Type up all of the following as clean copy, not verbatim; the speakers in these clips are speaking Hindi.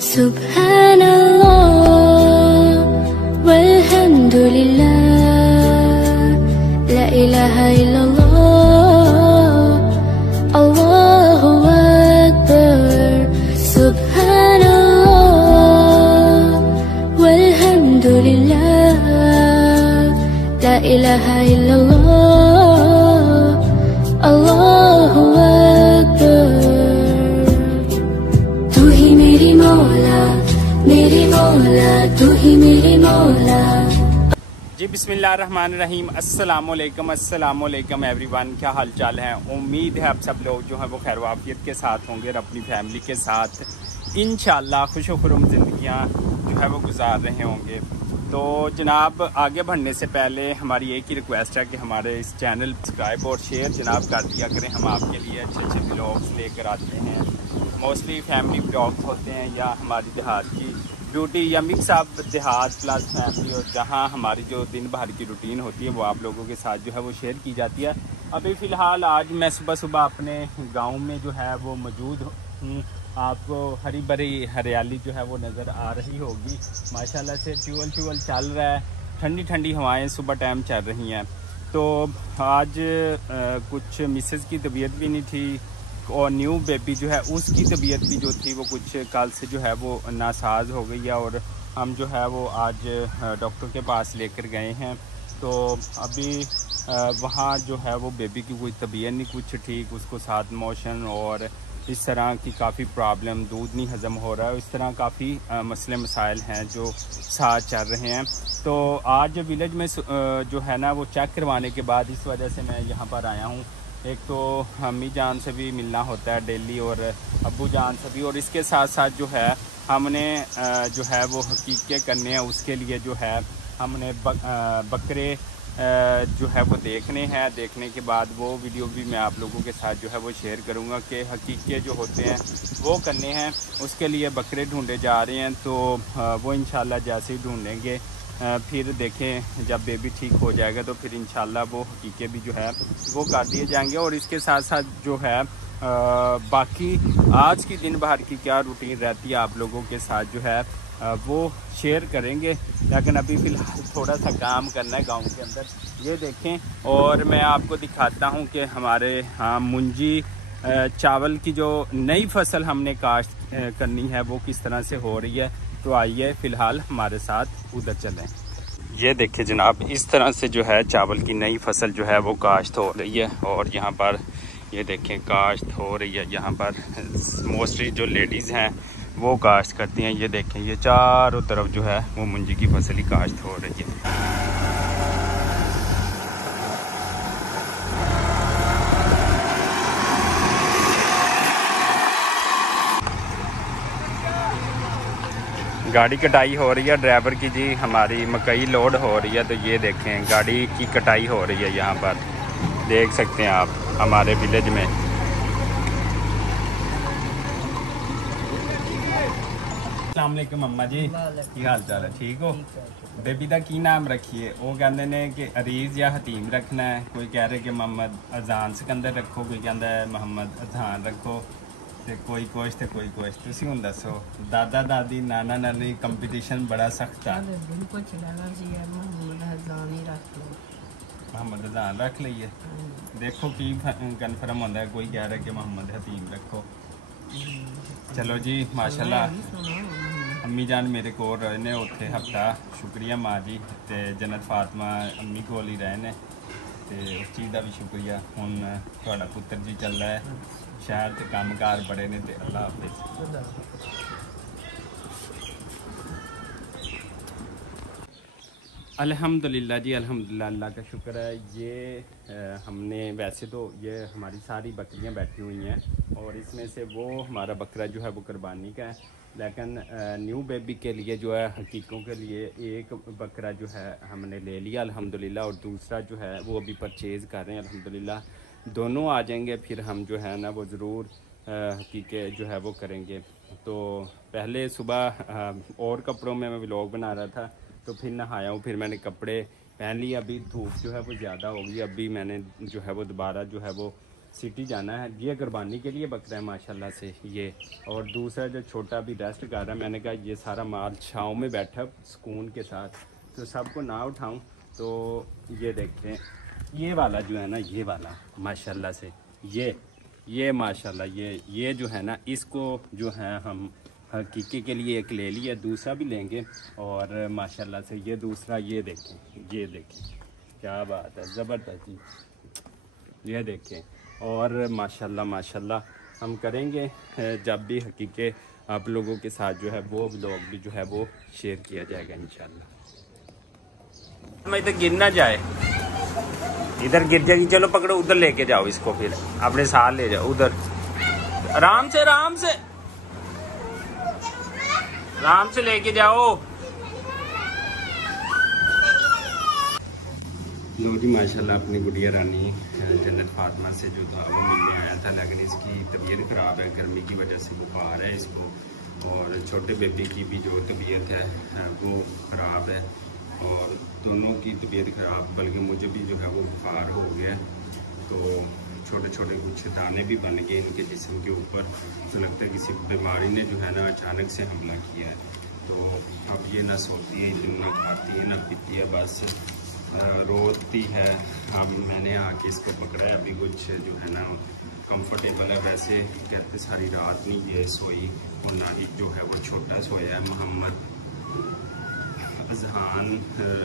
Subhanallah walhamdulillah la ilaha illallah Allahu akbar. Subhanallah walhamdulillah la ilaha illallah Allahu akbar. तू ही मेरी मौला तू ही मेरी मौला। जी बिस्मिल्लाहिर्रहमानिर्रहीम। अस्सलामुअलैकुम एवरीवन, क्या हाल चाल है। उम्मीद है आप सब लोग जो है वो खैर वाफियत के साथ होंगे और अपनी फैमिली के साथ इंशाल्लाह खुश खुर्रम ज़िंदगियाँ जो है वो गुजार रहे होंगे। तो जनाब आगे बढ़ने से पहले हमारी एक ही रिक्वेस्ट है कि हमारे इस चैनल सब्सक्राइब और शेयर जनाब कर दिया करें। हम आपके लिए अच्छे अच्छे ब्लॉग्स लेकर आते हैं, मोस्टली फैमिली ब्लॉग्स होते हैं या हमारी देहात की ब्यूटी या मिक्स अप देहात प्लस फैमिली, और जहाँ हमारी जो दिन भर की रूटीन होती है वो आप लोगों के साथ जो है वो शेयर की जाती है। अभी फ़िलहाल आज मैं सुबह सुबह अपने गांव में जो है वो मौजूद हूँ। आपको हरी भरी हरियाली जो है वो नज़र आ रही होगी। माशाल्लाह से ट्यूबल चल रहा है, ठंडी ठंडी हवाएँ सुबह टाइम चल रही हैं। तो आज कुछ मिसेज़ की तबीयत भी नहीं थी और न्यू बेबी जो है उसकी तबीयत भी जो थी वो कुछ कल से जो है वो नासाज हो गई है, और हम जो है वो आज डॉक्टर के पास लेकर गए हैं। तो अभी वहाँ जो है वो बेबी की कोई तबीयत नहीं कुछ ठीक, उसको साथ मोशन और इस तरह की काफ़ी प्रॉब्लम, दूध नहीं हज़म हो रहा है, इस तरह काफ़ी मसले मसाइल हैं जो साथ चल रहे हैं। तो आज विलेज में जो है ना वो चेक करवाने के बाद इस वजह से मैं यहाँ पर आया हूँ। एक तो अम्मी जान से भी मिलना होता है डेली और अब्बू जान से भी, और इसके साथ साथ जो है हमने जो है वो हकीक़े करने हैं। उसके लिए जो है हमने बकरे जो है वो देखने हैं। देखने के बाद वो वीडियो भी मैं आप लोगों के साथ जो है वो शेयर करूंगा कि हकीक़े जो होते हैं वो करने हैं। उसके लिए बकरे ढूंढे जा रहे हैं, तो वो इंशाल्लाह जैसे ही ढूंढेंगे फिर देखें जब बेबी ठीक हो जाएगा तो फिर इंशाल्लाह वो हकीक़े भी जो है वो कर दिए जाएंगे। और इसके साथ साथ जो है बाकी आज की दिन भर की क्या रूटीन रहती है आप लोगों के साथ जो है वो शेयर करेंगे। लेकिन अभी फ़िलहाल थोड़ा सा काम करना है गांव के अंदर, ये देखें। और मैं आपको दिखाता हूं कि हमारे यहाँ मुंजी चावल की जो नई फसल हमने काश्त करनी है वो किस तरह से हो रही है। तो आइए फ़िलहाल हमारे साथ उधर चलें। ये देखिए जनाब, इस तरह से जो है चावल की नई फसल जो है वो काश्त हो रही है, और यहाँ पर ये देखें काश्त हो रही है। यहाँ पर मोस्टली जो लेडीज़ हैं वो काश्त करती हैं। ये देखें ये चारों तरफ जो है वो मुंजी की फसल ही काश्त हो रही है। गाड़ी कटाई हो रही है ड्राइवर की जी, हमारी मकई लोड हो रही है। तो ये देखें गाड़ी की कटाई हो रही है, यहाँ पर देख सकते हैं आप हमारे विलेज में। अस्सलाम वालेकुम अम्मा जी, की हाल चाल है, ठीक हो। बेबी का की नाम रखिए। वो कहते हैं कि अरीज या हतीम रखना है, कोई कह रहे कि मोहम्मद अजान सिकंदर रखो, कोई कहता है मोहम्मद अजान रखो, तो कोई कुछ तो कोई कुछ। तुसी हुण दसो दादा दादी नाना नानी कंपीटिशन बड़ा सख्त है। मोहम्मद अजान रख लीए, देखो की कन्फर्म होता है। कोई कह रहा है कि मोहम्मद हतीम रखो। चलो जी माशाल्लाह अम्मी जान मेरे को रहने उत्थे हफ्ता, शुक्रिया माँ जी। ते जन्नत फातिमा अम्मी कोल ही रहने, ते उस चीज़ का भी शुक्रिया। हुण तुहाडा पुत्तर जी चल रहा है शहर ते काम कार बड़े ने, ते अल्लाह हाफिज़। अल्हम्दुलिल्लाह जी, अल्हम्दुलिल्लाह, अल्लाह का शुक्र है। ये हमने वैसे तो ये हमारी सारी बकरियां बैठी हुई हैं, और इसमें से वो हमारा बकरा जो है वो कुर्बानी का है। लेकिन न्यू बेबी के लिए जो है हकीकों के लिए एक बकरा जो है हमने ले लिया अल्हम्दुलिल्लाह, और दूसरा जो है वो अभी परचेज़ कर रहे हैं अल्हम्दुलिल्लाह। दोनों आ जाएंगे फिर हम जो है ना वो ज़रूर हकीके जो है वो करेंगे। तो पहले सुबह और कपड़ों में मैं व्लॉग बना रहा था, तो फिर नहाया हूँ, फिर मैंने कपड़े पहन लिए। अभी धूप जो है वो ज़्यादा हो गई, अभी मैंने जो है वो दोबारा जो है वो सिटी जाना है। ये कुर्बानी के लिए बकरा है माशाल्लाह से ये। और दूसरा जो छोटा भी रेस्ट कर रहा है, मैंने कहा ये सारा माल छाँव में बैठा सुकून के साथ, तो सबको ना उठाऊं। तो ये देखते हैं ये वाला जो है ना, ये वाला माशाल्लाह से ये माशाल्लाह ये जो है ना, इसको जो है हम हकीके के लिए एक ले लिया, दूसरा भी लेंगे। और माशाल्लाह से ये दूसरा ये देखें क्या बात है, ज़बरदस्त जी, ये देखें। और माशाल्लाह हम करेंगे जब भी हकीके आप लोगों के साथ जो है वो व्लॉग भी जो है वो शेयर किया जाएगा इंशाल्लाह। मैं इधर गिर ना जाए, इधर गिर जाएगी, चलो पकड़ो, उधर लेके जाओ इसको, फिर अपने साथ ले जाओ उधर, आराम से लेके जाओ। लो जी माशाल्लाह अपनी गुड़िया रानी जन्नत फातिमा से जो था वो मिलने आया था, लेकिन इसकी तबीयत ख़राब है, गर्मी की वजह से बुखार है इसको। और छोटे बेबी की भी जो तबीयत है वो ख़राब है, और दोनों की तबीयत ख़राब, बल्कि मुझे भी जो है वो बुखार हो गया। तो छोटे छोटे कुछ दाने भी बन गए इनके जिस्म के ऊपर, तो लगता है किसी बीमारी ने जो है ना अचानक से हमला किया है। तो अब ये ना सोती है, ना खाती है, ना पीती है, बस रोती है। अब मैंने आके इसको पकड़ा है, अभी कुछ जो है ना कंफर्टेबल है। वैसे कहते सारी रात नहीं ये सोई, और ना ही जो है वो छोटा सोया है मोहम्मद अजहान,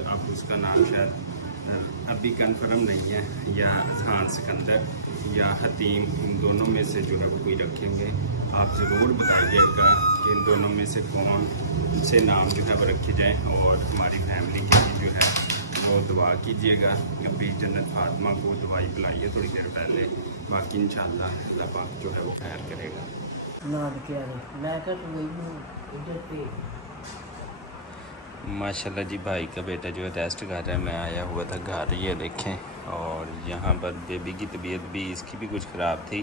अब उसका नाम शायद अभी कंफर्म नहीं है, या अजहान सिकंदर या हतीम, इन दोनों में से जो है कोई रखेंगे। आप ज़रूर बताइएगा कि इन दोनों में से कौन से नाम जो है वो रखे जाएँ, और हमारी फैमिली के लिए जो है वो दुआ कीजिएगा। अभी जन्नत फातिमा को दवाई पिलाई है थोड़ी देर पहले, बाकी इंशाल्लाह अल्लाह पाक जो है वो खैर करेगा। माशाल्लाह जी भाई का बेटा जो है टेस्ट कर रहा है, मैं आया हुआ था घर, ये देखें। और यहाँ पर बेबी की तबीयत भी, इसकी भी कुछ ख़राब थी,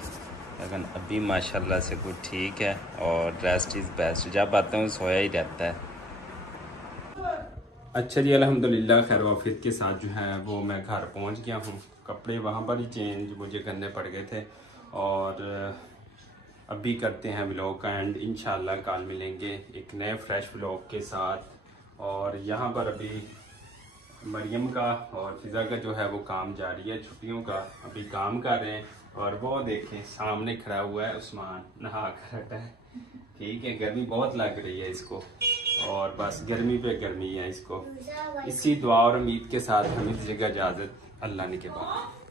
लेकिन अभी माशाल्लाह से कुछ ठीक है। और रेस्ट इज़ बेस्ट, जब आता हूँ सोया ही रहता है। अच्छा जी अल्हम्दुलिल्लाह खैर वाफियत के साथ जो है वो मैं घर पहुँच गया हूँ। कपड़े वहाँ पर ही चेंज मुझे करने पड़ गए थे, और अभी करते हैं व्लॉग का एंड। इंशाल्लाह कल मिलेंगे एक नए फ्रेश व्लॉग के साथ। और यहाँ पर अभी मरियम का और फिज़ा का जो है वो काम जारी है, छुट्टियों का अभी काम कर रहे हैं। और वो देखें सामने खड़ा हुआ है उस्मान, नहा कर हटा है, ठीक है। गर्मी बहुत लग रही है इसको, और बस गर्मी पे गर्मी है इसको। इसी दुआ और उम्मीद के साथ हमें दीजिएगा इजाज़त, अल्लाह ने के बाद।